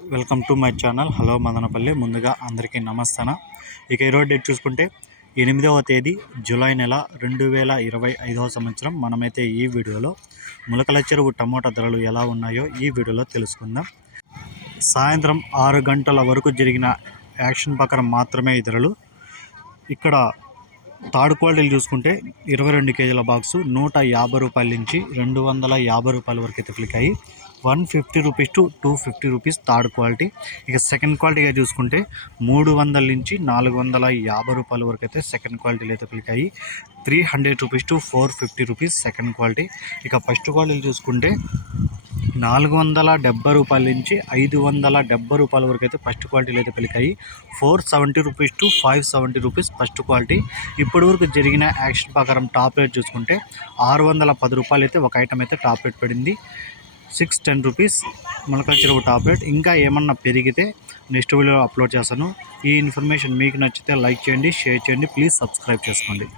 Welcome to my channel. Hello Madanapalle. ముందుగా అందరికీ నమస్తాన. ఇక ఈరోజు డేట్ చూసుకుంటే ఎనిమిదవ తేదీ జూలై నెల రెండు వేల ఇరవై ఐదవ సంవత్సరం. మనమైతే ఈ వీడియోలో ములకల చెరువు టమోటా ధరలు ఎలా ఉన్నాయో ఈ వీడియోలో తెలుసుకుందాం. సాయంత్రం ఆరు గంటల వరకు జరిగిన యాక్షన్ ప్రకారం మాత్రమే ఈ ధరలు. ఇక్కడ థర్డ్ క్వాలిటీలు చూసుకుంటే ఇరవై రెండు కేజీల బాక్సు నూట యాభై రూపాయల నుంచి రెండు వందల యాభై రూపాయల వరకు అయితే click one fifty rupees to two fifty rupees third quality. ఇక సెకండ్ క్వాలిటీగా చూసుకుంటే మూడు వందల నుంచి నాలుగు వందల యాభై రూపాయల వరకు అయితే సెకండ్ క్వాలిటీలు అయితే క్లిక్ అయ్యి three hundred rupees to four fifty rupees second quality. ఇక ఫస్ట్ క్వాలిటీలు చూసుకుంటే నాలుగు వందల డెబ్బై రూపాయల నుంచి ఐదు వందల డెబ్బై రూపాయల వరకు అయితే ఫస్ట్ క్వాలిటీలు అయితే పలికాయి four seventy rupees to five seventy rupees first quality. ఇప్పటి వరకు జరిగిన యాక్షన్ ప్రకారం టాప్ రేట్ చూసుకుంటే ఆరు వందల పది రూపాయలు అయితే ఒక ఐటమ్ అయితే టాప్ రేట్ పడింది. Six ten rupees Molakalacheruvu top rate. ఇంకా ఏమన్నా పెరిగితే నెక్స్ట్ వీడియో అప్లోడ్ చేస్తాను. ఈ ఇన్ఫర్మేషన్ మీకు నచ్చితే లైక్ చేయండి షేర్ చేయండి. ప్లీజ్ సబ్స్క్రైబ్ చేసుకోండి.